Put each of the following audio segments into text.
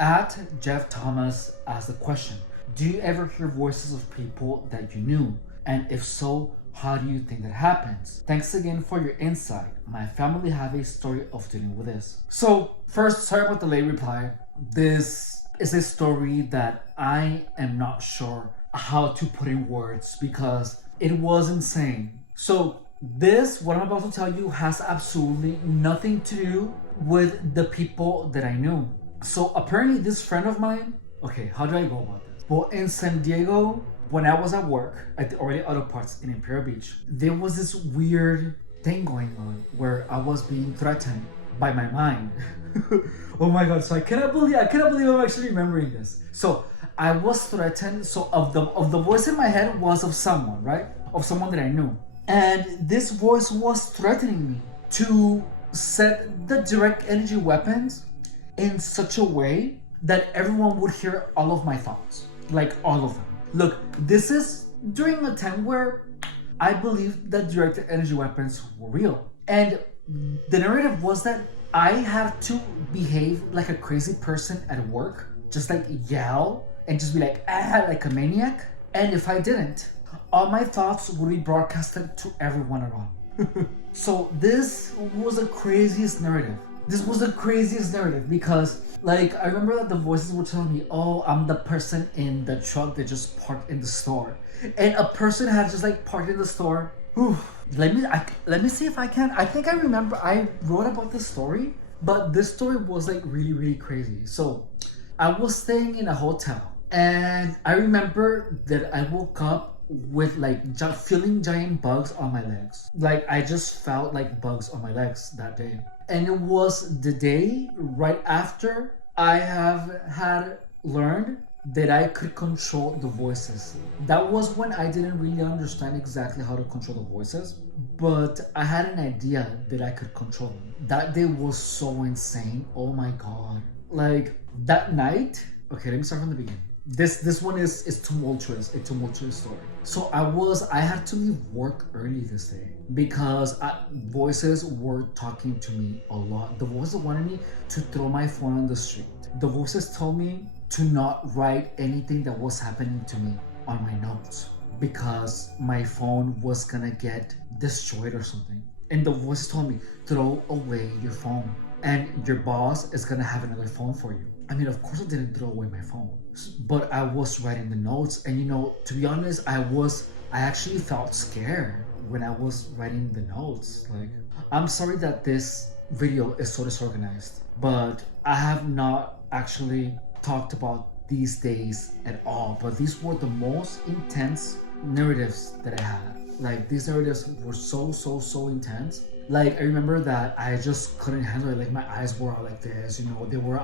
At Jeff Thomas asked the question, do you ever hear voices of people that you knew? And if so, how do you think that happens? Thanks again for your insight. My family have a story of dealing with this. So first, sorry about the late reply. This is a story that I am not sure how to put in words because it was insane. So this, what I'm about to tell you, has absolutely nothing to do with the people that I knew. So apparently this friend of mine, okay, how do I go about this? Well, in San Diego, when I was at work at the O'Reilly Auto Parts in Imperial Beach, there was this weird thing going on where I was being threatened by my mind. Oh my god, so I cannot believe I'm actually remembering this. So I was threatened, so of the voice in my head was of someone, right? Of someone that I knew. And this voice was threatening me to set the direct energy weapons in such a way that everyone would hear all of my thoughts. Like all of them. Look, this is during a time where I believed that directed energy weapons were real. And the narrative was that I had to behave like a crazy person at work, just like yell and just be like, like a maniac. And if I didn't, all my thoughts would be broadcasted to everyone around me. So this was the craziest narrative. This was the craziest narrative because, like, I remember that the voices were telling me, oh, I'm the person in the truck that just parked in the store. And a person had just like parked in the store. Whew. Let me see if I can. I think I remember I wrote about this story, but this story was like really, really crazy. So I was staying in a hotel and I remember that I woke up with like feeling giant bugs on my legs. Like I just felt like bugs on my legs that day. And it was the day right after I have had learned that I could control the voices. That was when I didn't really understand exactly how to control the voices, but I had an idea that I could control them. That day was so insane. Oh my god. Like that night, okay, let me start from the beginning. This one is tumultuous, a tumultuous story. So I had to leave work early this day because voices were talking to me a lot. The voices wanted me to throw my phone on the street. The voices told me to not write anything that was happening to me on my notes because my phone was gonna get destroyed or something. And the voices told me, throw away your phone and your boss is gonna have another phone for you. I mean, of course I didn't throw away my phone, but I was writing the notes. And you know, to be honest, I actually felt scared when I was writing the notes. Like, I'm sorry that this video is so disorganized, but I have not actually talked about these days at all. But these were the most intense narratives that I had. Like, these narratives were so intense. Like, I remember that I just couldn't handle it. Like, my eyes were all like this, you know,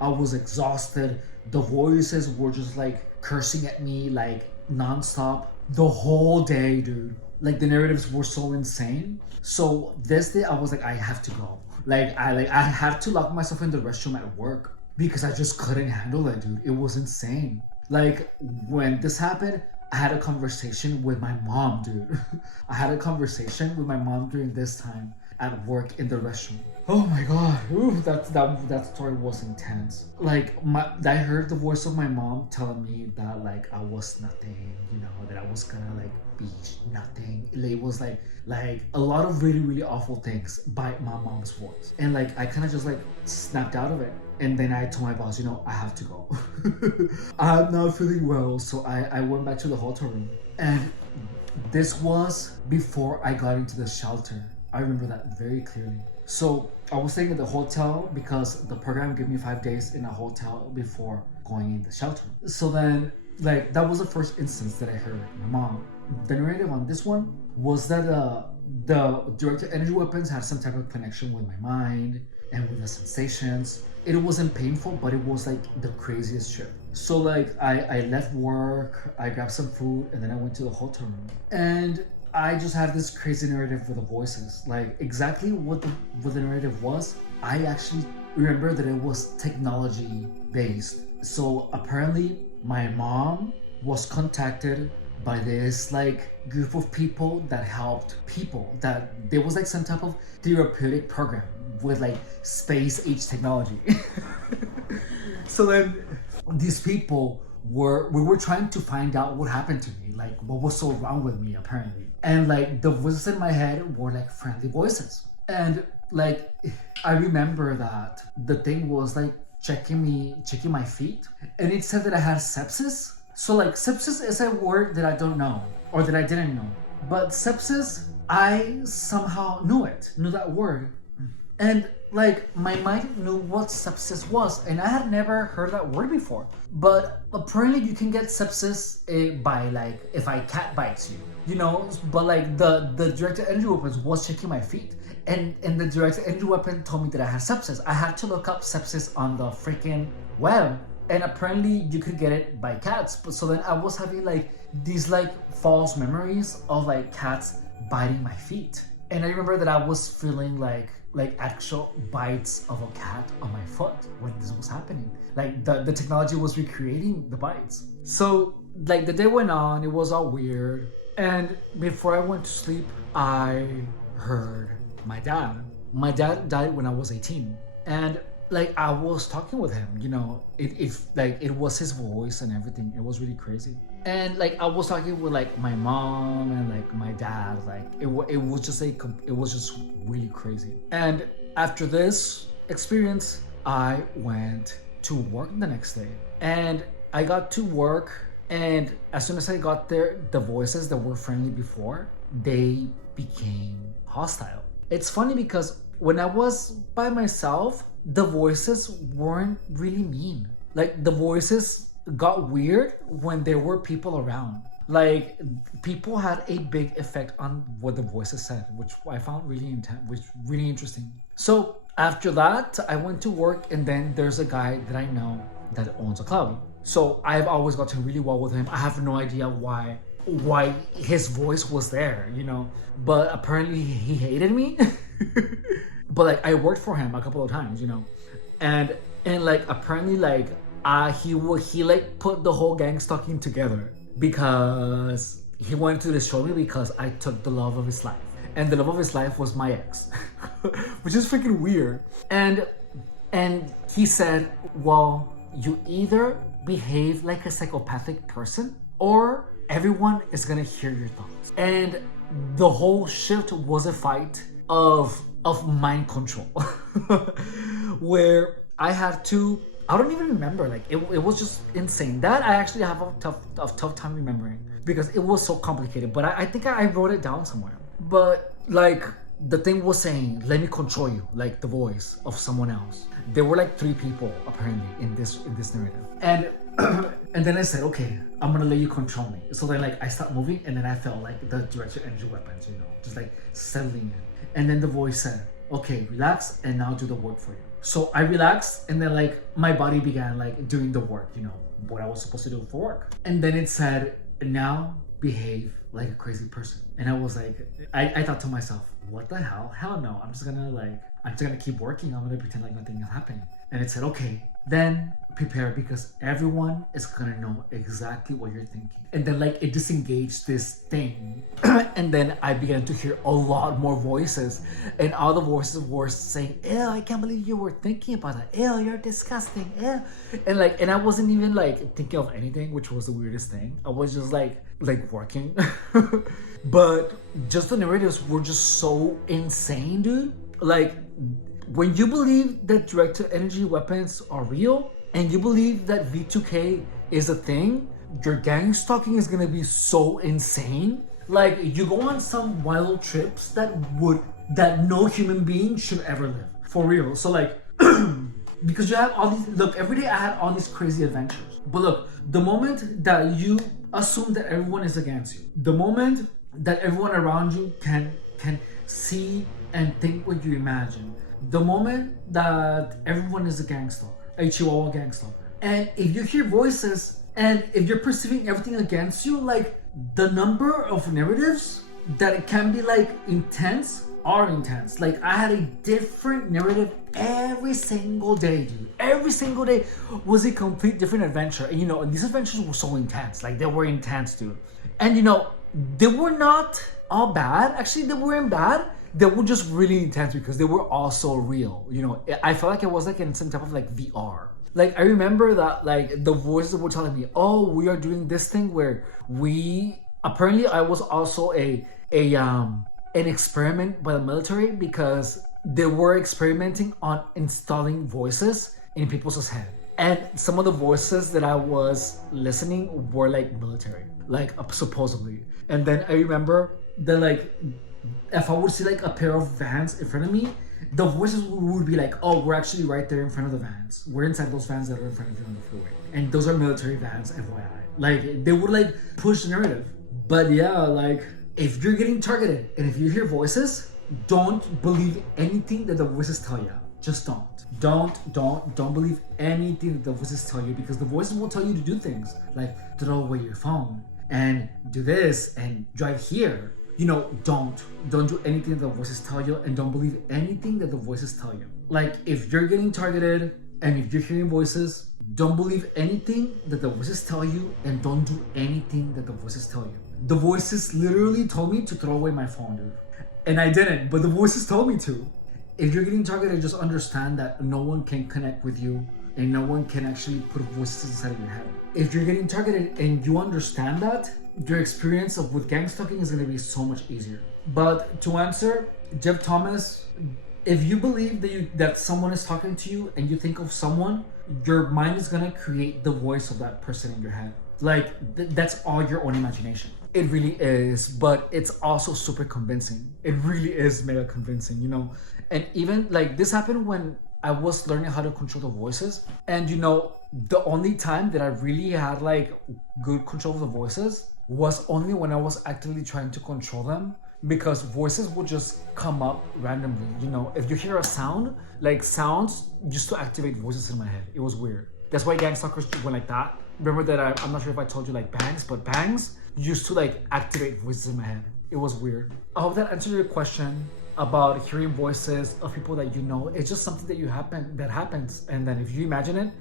I was exhausted. The voices were just like cursing at me like nonstop the whole day, dude. Like the narratives were so insane. So this day I was like, I have to go. I had to lock myself in the restroom at work because I just couldn't handle it, dude. It was insane. Like when this happened, I had a conversation with my mom, dude. I had a conversation with my mom during this time at work in the restroom. Oh my god, ooh, that story was intense. Like I heard the voice of my mom telling me that like I was nothing, you know, that I was gonna like be nothing. It was like a lot of really awful things by my mom's voice, and like I kind of just like snapped out of it. And then I told my boss, you know, I have to go. I'm not feeling well, so I went back to the hotel room, and this was before I got into the shelter. I remember that very clearly. So I was staying at the hotel because the program gave me 5 days in a hotel before going in the shelter. So then, like, that was the first instance that I heard my mom. The narrative on this one was that the directed energy weapons had some type of connection with my mind and with the sensations. It wasn't painful, but it was like the craziest trip. So like I left work, I grabbed some food, and then I went to the hotel room. And I just had this crazy narrative with the voices. Like exactly what the narrative was, I actually remember that it was technology based. So apparently my mom was contacted by this like group of people that helped people, that there was like some type of therapeutic program with like space age technology. So then these people we were trying to find out what happened to me, like what was so wrong with me apparently. And like the voices in my head were like friendly voices. And like I remember that the thing was like checking my feet, and it said that I had sepsis. So like sepsis is a word that I don't know or that I didn't know. But sepsis, I somehow knew that word. And like my mind knew what sepsis was, and I had never heard that word before. But apparently you can get sepsis by like if a cat bites you, you know. But like the directed energy weapons was checking my feet, and the directed energy weapon told me that I had sepsis. I had to look up sepsis on the freaking web, and apparently you could get it by cats. But so then I was having like these like false memories of like cats biting my feet, and I remember that I was feeling like actual bites of a cat on my foot when this was happening. Like the technology was recreating the bites. So like the day went on, it was all weird, and before I went to sleep, I heard my dad. My dad died when I was 18, and like I was talking with him, you know, it was his voice and everything. It was really crazy. And like I was talking with like my mom and like my dad, like it was just really crazy. And after this experience, I went to work the next day, and I got to work, and as soon as I got there, the voices that were friendly before, they became hostile. It's funny because when I was by myself, the voices weren't really mean. Like the voices got weird when there were people around. Like people had a big effect on what the voices said, which I found really interesting. So after that, I went to work, and then there's a guy that I know that owns a club. So I've always gotten really well with him. I have no idea why his voice was there, you know, but apparently he hated me. But like I worked for him a couple of times, you know, and like apparently like he like put the whole gang stalking together because he wanted to destroy me because I took the love of his life, and the love of his life was my ex, which is freaking weird. And he said, well, you either behave like a psychopathic person or everyone is gonna hear your thoughts. And the whole shift was a fight of mind control where I had to, I don't even remember, like it was just insane. That I actually have a tough time remembering because it was so complicated, but I think I wrote it down somewhere. But like the thing was saying, let me control you, like the voice of someone else. There were like 3 people apparently in this narrative, and and then I said, okay, I'm gonna let you control me. So then like I stopped moving, and then I felt like the directed energy weapons, you know, just like settling in. And then the voice said, okay, relax, and now do the work for you. So I relaxed, and then like my body began like doing the work, you know, what I was supposed to do for work. And then it said, now behave like a crazy person. And I was like, I thought to myself, what the hell? Hell no, I'm just gonna keep working. I'm gonna pretend like nothing is happening. And it said, okay, then prepare because everyone is gonna know exactly what you're thinking. And then like it disengaged this thing and then I began to hear a lot more voices, and all the voices were saying, ew, I can't believe you were thinking about that, ew, you're disgusting, ew. And I wasn't even like thinking of anything, which was the weirdest thing. I was just like working. But just the narratives were just so insane, dude. Like when you believe that directed energy weapons are real, and you believe that V2K is a thing, your gang stalking is gonna be so insane. Like you go on some wild trips that no human being should ever live. For real. So like because you have all these, look, every day I had all these crazy adventures. But look, the moment that you assume that everyone is against you, the moment that everyone around you can see and think what you imagine, the moment that everyone is a gang stalker, a Chihuahua gang stalker, and if you hear voices and if you're perceiving everything against you, like the number of narratives that it can be like intense are intense. Like I had a different narrative every single day, dude. Every single day was a complete different adventure. And you know, and these adventures were so intense. Like they were intense, dude. And you know, they were not all bad. Actually, they weren't bad. They were just really intense because they were all so real. You know, I felt like it was like in some type of like VR. Like I remember that like the voices were telling me, "Oh, we are doing this thing where we apparently I was also a an experiment by the military because they were experimenting on installing voices in people's head. And some of the voices that I was listening were like military, like supposedly. And then I remember that like if I would see like a pair of vans in front of me, the voices would be like, "Oh, we're actually right there in front of the vans. We're inside those vans that are in front of you on the freeway, and those are military vans, FYI." Like they would like push the narrative. But yeah, like if you're getting targeted and if you hear voices, don't believe anything that the voices tell you. Just don't. Don't believe anything that the voices tell you, because the voices will tell you to do things like throw away your phone and do this and drive here. You know, don't do anything that the voices tell you, and don't believe anything that the voices tell you. Like if you're getting targeted and if you're hearing voices, don't believe anything that the voices tell you, and don't do anything that the voices tell you. The voices literally told me to throw away my phone, dude. And I didn't, but the voices told me to. If you're getting targeted, just understand that no one can connect with you and no one can actually put voices inside of your head. If you're getting targeted and you understand that, your experience with gang stalking is going to be so much easier. But to answer, Jeff Thomas, if you believe that someone is talking to you and you think of someone, your mind is going to create the voice of that person in your head. Like that's all your own imagination. It really is, but it's also super convincing. It really is mega convincing, you know. And even like this happened when I was learning how to control the voices. And you know, the only time that I really had like good control of the voices was only when I was actively trying to control them, because voices would just come up randomly. You know, if you hear a sound, like sounds used to activate voices in my head. It was weird. That's why gang stalkers went like that. Remember that I'm not sure if I told you like bangs, but bangs used to like activate voices in my head. It was weird. I hope that answered your question about hearing voices of people that you know. It's just something that happens, and then if you imagine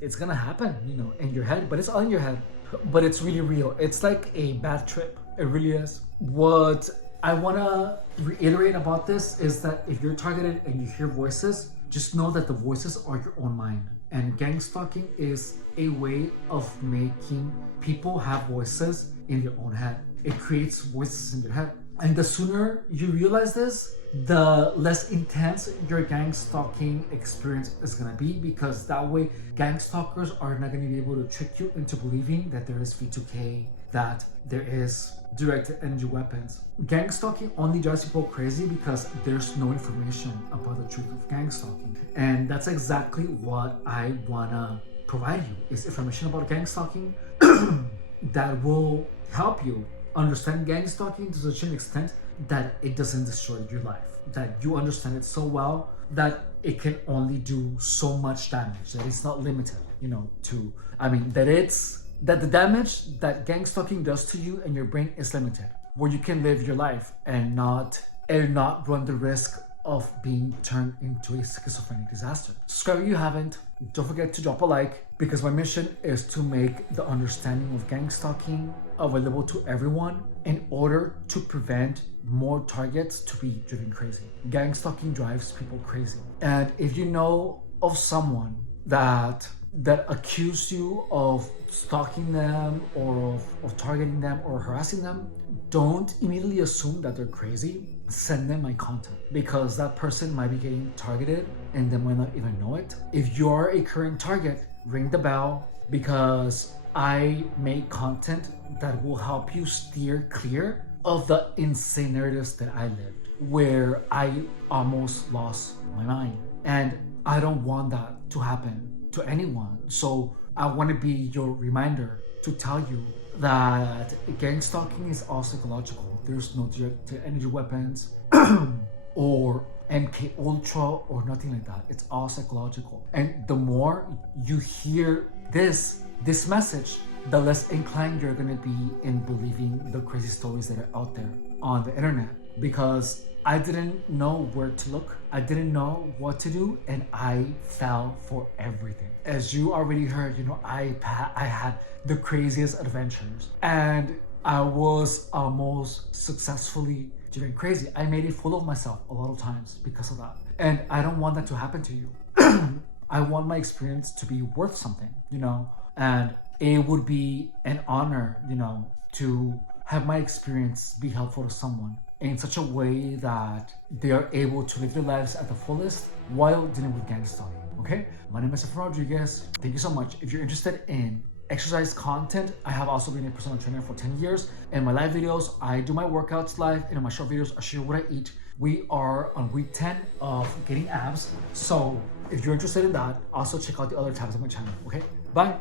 it's gonna happen, you know, in your head. But it's all in your head. But it's really real. It's like a bad trip. It really is. What I wanna reiterate about this is that if you're targeted and you hear voices, just know that the voices are your own mind. And gang stalking is a way of making people have voices in their own head. It creates voices in your head. And the sooner you realize this, the less intense your gang stalking experience is gonna be, because that way gang stalkers are not gonna be able to trick you into believing that there is V2K, that there is directed energy weapons. Gang stalking only drives people crazy because there's no information about the truth of gang stalking. And that's exactly what I wanna provide you, is information about gang stalking that will help you understand gang stalking to such an extent that it doesn't destroy your life, that you understand it so well that it can only do so much damage, that it's not limited, you know, to, that the damage that gang stalking does to you and your brain is limited, where you can live your life and not run the risk of being turned into a schizophrenic disaster. Subscribe if you haven't. Don't forget to drop a like, because my mission is to make the understanding of gang stalking available to everyone in order to prevent more targets to be driven crazy. Gang stalking drives people crazy. And if you know of someone that accuse you of stalking them or of targeting them or harassing them, don't immediately assume that they're crazy. Send them my content, because that person might be getting targeted and they might not even know it. If you're a current target, ring the bell, because I make content that will help you steer clear of the insane narratives that I lived, where I almost lost my mind. And I don't want that to happen to anyone. So I want to be your reminder to tell you that gang stalking is all psychological. There's no direct energy weapons or MK Ultra or nothing like that. It's all psychological. And the more you hear this message, the less inclined you're gonna be in believing the crazy stories that are out there on the internet. Because I didn't know where to look, I didn't know what to do, and I fell for everything. As you already heard, you know, I had the craziest adventures, and I was almost successfully driven crazy. I made a fool of myself a lot of times because of that, and I don't want that to happen to you. I want my experience to be worth something, and it would be an honor, to have my experience be helpful to someone in such a way that they are able to live their lives at the fullest while dealing with gang stalking. Okay, my name is Efrain Rodriguez. Thank you so much. If you're interested in exercise content, I have also been a personal trainer for 10 years. In my live videos, I do my workouts live, and in my short videos, I share what I eat. We are on week 10 of getting abs. So if you're interested in that, also check out the other tabs on my channel. Okay, bye.